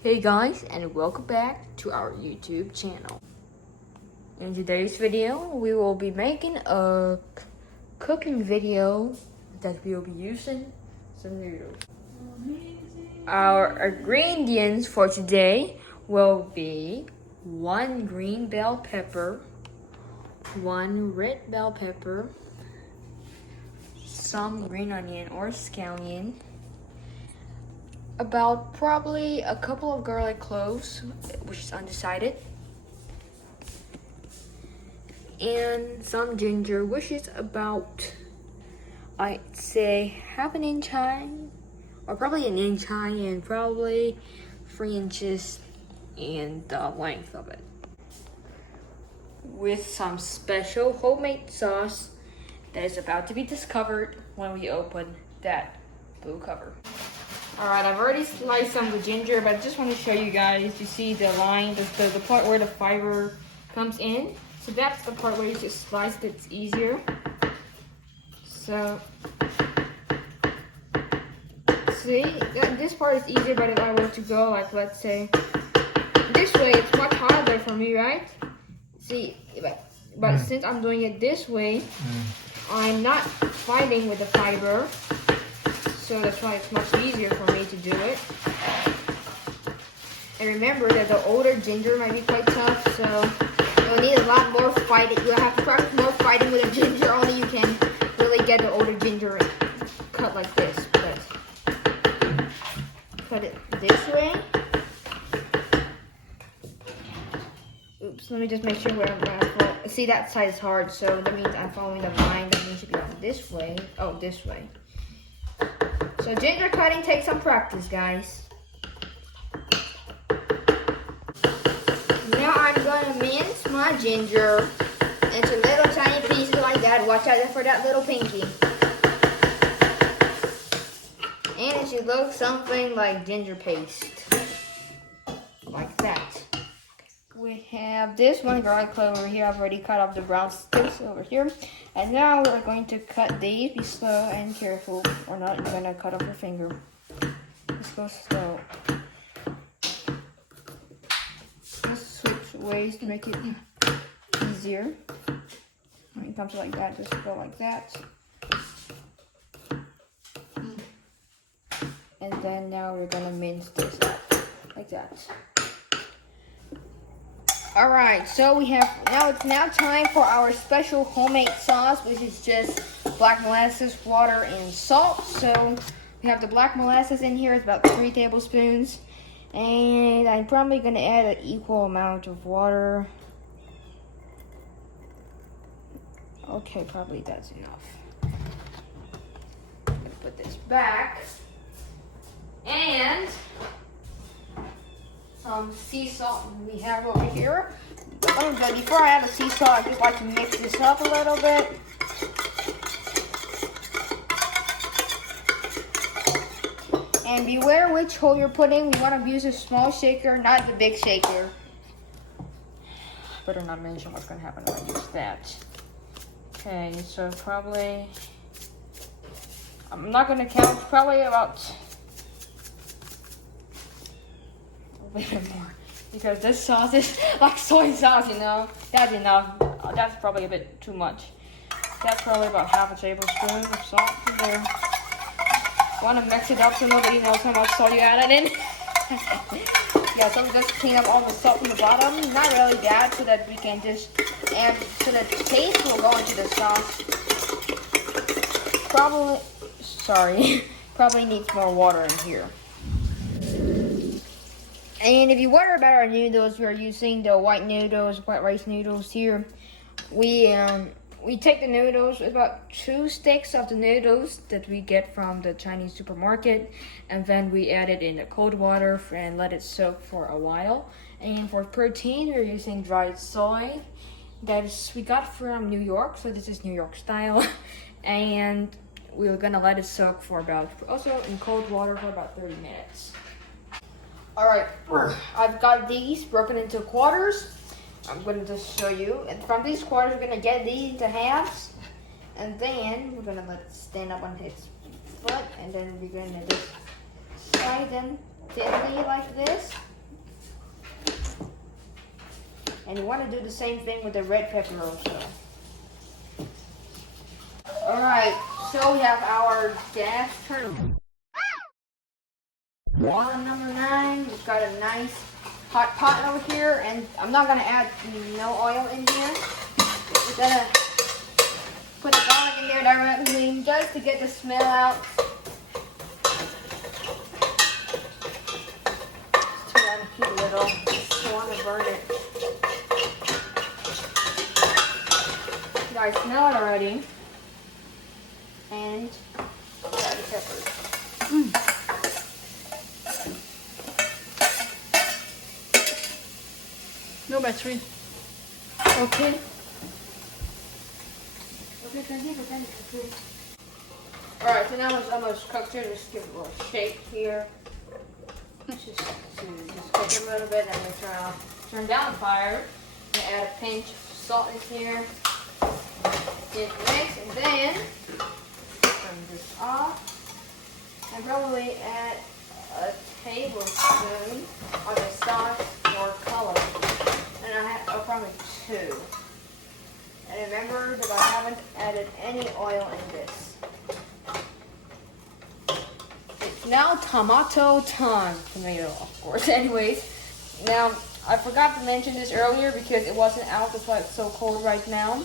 Hey guys, and welcome back to our YouTube channel. In today's video, we will be making a cooking video that we will be using some noodles. Our ingredients for today will be 1 green bell pepper, 1 red bell pepper, some green onion or scallion, about probably a couple of garlic cloves, which is undecided, and some ginger, which is about, I'd say, half an inch high, or probably an inch high, and probably 3 inches in the length of it, with some special homemade sauce that is about to be discovered when we open that blue cover. Alright, I've already sliced some of the ginger, but I just want to show you guys. You see the line, the part where the fiber comes in. So that's the part where you just slice it, it's easier. So, see, this part is easier, but if I were to go, like, let's say, this way, it's much harder for me, right? See, but since I'm doing it this way, I'm not fighting with the fiber. So that's why it's much easier for me to do it. And remember that the older ginger might be quite tough, so you'll need a lot more fighting. You'll have to practice more fighting with the ginger. Only you can really get the older ginger cut like this. But cut it this way. Oops, let me just make sure where I'm going. See, that side is hard, so that means I'm following the line. That means it should be on this way. Oh, this way. So ginger cutting takes some practice, guys. Now I'm gonna mince my ginger into little tiny pieces like that. Watch out for that little pinky. And it should look something like ginger paste. Like that. We have this one garlic clove over here. I've already cut off the brown sticks over here. And now we're going to cut these. Be slow and careful, or not you're gonna cut off your finger. Let's go slow. Let's switch ways to make it easier. When it comes like that, just go like that. And then now we're gonna mince this up like that. Alright, so we have, it's now time for our special homemade sauce, which is just black molasses, water, and salt. So we have the black molasses in here, it's about 3 tablespoons. And I'm probably going to add an equal amount of water. Okay, probably that's enough. I'm going to put this back. And some sea salt we have over here. But before I add the sea salt, I just like to mix this up a little bit. And beware which hole you're putting. We want to use a small shaker, not the big shaker. Better not mention what's going to happen when I use that. Okay, so probably, I'm not going to count, probably about a bit more, because this sauce is like soy sauce, you know. That's enough. That's probably a bit too much. That's probably about half a tablespoon of salt in there. Want to mix it up so nobody knows how much salt you added in. Yeah, so we just clean up all the salt from the bottom. Not really bad, so that we can just add, so that the taste will go into the sauce. Probably needs more water in here. And if you wonder about our noodles, we're using the white rice noodles here. We take the noodles, about 2 sticks of the noodles that we get from the Chinese supermarket, and then we add it in the cold water and let it soak for a while. And for protein, we're using dried soy that we got from New York, so this is New York style. And we're gonna let it soak for also in cold water for about 30 minutes. Alright, I've got these broken into quarters. I'm going to just show you. And from these quarters, we're going to get these into halves. And then we're going to let it stand up on its foot. And then we're going to just slide them thinly like this. And you want to do the same thing with the red pepper also. Alright, so we have our gas turned on. Number 9, we've got a nice hot pot over here, and I'm not going to add no oil in here. We're going to put the garlic in there directly just to get the smell out. Just turn on the heat a little. Just don't want to burn it. You guys smell it already. And add the peppers. No battery. Okay. Alright, so now it's almost cooked here. Just give it a little shake here. Just cook it a little bit, and then turn down the fire. And add a pinch of salt in here. Get mix, and then turn this off. And probably add a tablespoon of the sauce for color. And I have probably 2. And remember that I haven't added any oil in this. It's now tomato time. Tomato, of course. Anyways, now I forgot to mention this earlier because it wasn't out. That's why it's so cold right now.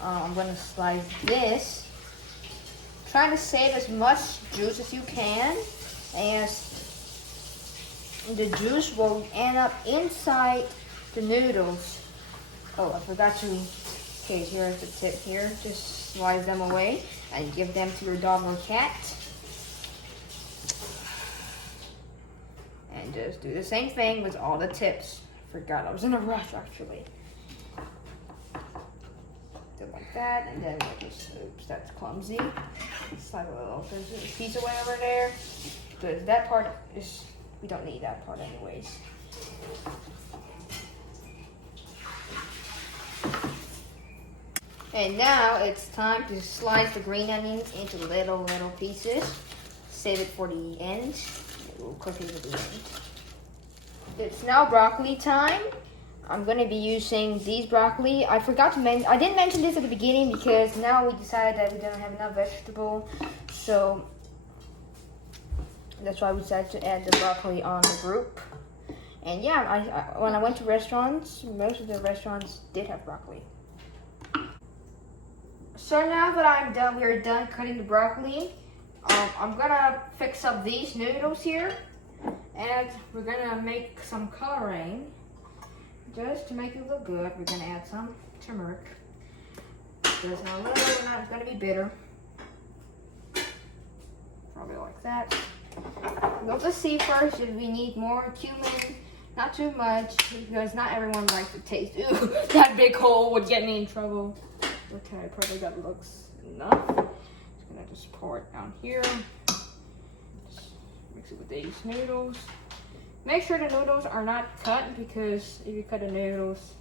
I'm going to slice this. Trying to save as much juice as you can, as the juice will end up inside the noodles. Oh, I forgot to. Okay, here's the tip here. Just slice them away and give them to your dog or cat. And just do the same thing with all the tips. Forgot I was in a rush actually. Do it like that, and then we'll just, oops, that's clumsy. Slide a little piece away over there. Because that part is, we don't need that part anyways. And now it's time to slice the green onions into little pieces. Save it for the end. We'll cook it at the end. It's now broccoli time. I'm going to be using these broccoli. I forgot to mention, I didn't mention this at the beginning because now we decided that we don't have enough vegetable. So that's why we decided to add the broccoli on the group. And yeah, when I went to restaurants, most of the restaurants did have broccoli. So now that we're done cutting the broccoli, I'm gonna fix up these noodles here, and we're gonna make some coloring. Just to make it look good, we're gonna add some turmeric. There's no little, we're not gonna be bitter. Probably like that. We'll just see first if we need more cumin. Not too much, because not everyone likes the taste. Ooh, that big hole would get me in trouble. Okay, probably that looks enough. Just gonna just pour it down here. Just mix it with these noodles. Make sure the noodles are not cut, because if you cut the noodles,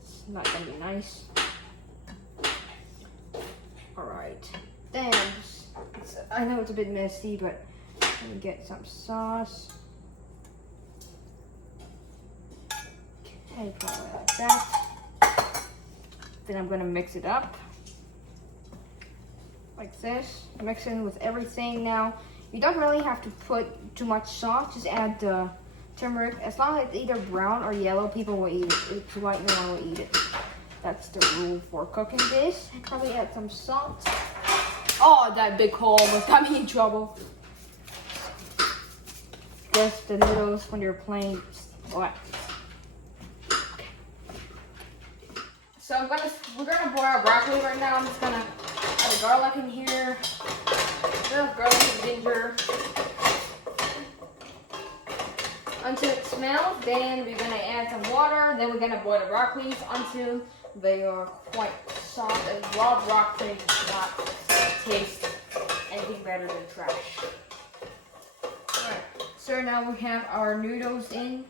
it's not gonna be nice. Alright, then I know it's a bit messy, but let me get some sauce. Okay, probably like that. Then I'm gonna mix it up like this, mixing with everything. Now you don't really have to put too much sauce, just add the turmeric. As long as it's either brown or yellow, people will eat it. If it's white, no one will eat it. That's the rule for cooking this. Probably add some salt. Oh, that big hole almost got me in trouble. Just the noodles when you're plain black. So we're gonna boil our broccoli right now. I'm just gonna add the garlic in here. Garlic and ginger. Until it smells, then we're gonna add some water. Then we're gonna boil the broccolis until they are quite soft. And raw broccoli does not taste anything better than trash. Alright, so now we have our noodles in.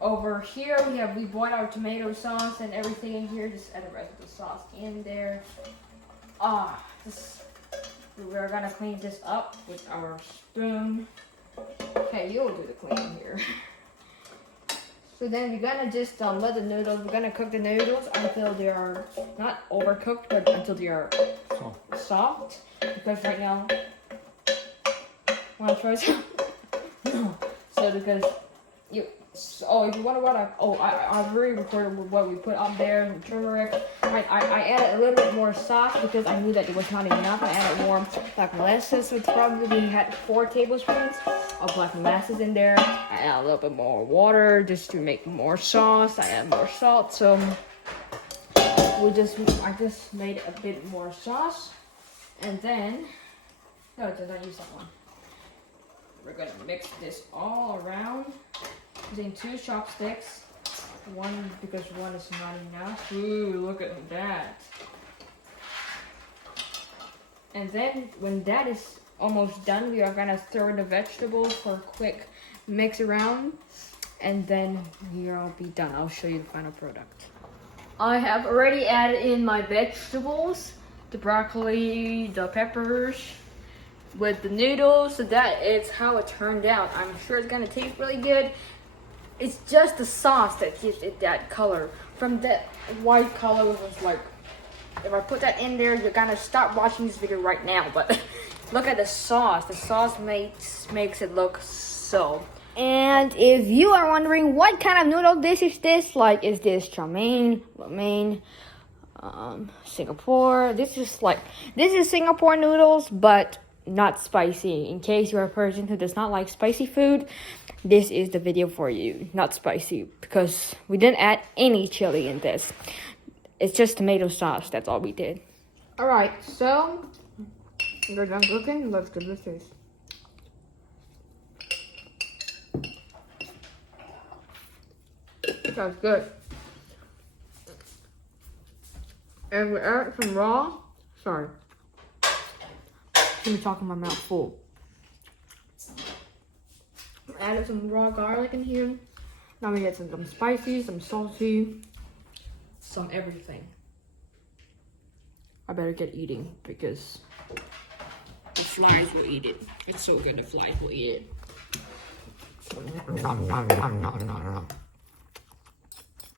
Over here we boiled our tomato sauce and everything in here. Just add the rest of the sauce in there. We're gonna clean this up with our spoon. Okay, you'll do the cleaning here. So then we're gonna just let the noodles, we're gonna cook the noodles until they are not overcooked, but until they are soft. Because right now, wanna try some? No. So because if you want to I really recorded with what we put up there, turmeric. I added a little bit more sauce because I knew that it was not enough. I added more black molasses, so probably had 4 tablespoons of black molasses in there. I added a little bit more water just to make more sauce. I added more salt, so I just made a bit more sauce, and then no, did not use that one. We're gonna mix this all around using 2 chopsticks. One because one is not enough. Ooh, look at that. And then when that is almost done, we are gonna throw in the vegetables for a quick mix around. And then we'll be done. I'll show you the final product. I have already added in my vegetables, the broccoli, the peppers, with the noodles. So that is how it turned out. I'm sure it's gonna taste really good. It's just the sauce that gives it that color. From that white color, it was like, if I put that in there, you're gonna stop watching this video right now. But look at the sauce. The sauce makes it look so. And if you are wondering what kind of noodle dish is this, like, is this chow mein, lo mein, Singapore? This is Singapore noodles, but not spicy. In case you're a person who does not like spicy food, this is the video for you. Not spicy, because we didn't add any chili in this. It's just tomato sauce. That's all we did. Alright, so we're done cooking. Let's give this a taste. That's good. And we added some raw. Sorry. I'm talking my mouth full. Added some raw garlic in here. Now we get some spicy, some salty, some everything. I better get eating because the flies will eat it. It's so good, the flies will eat it.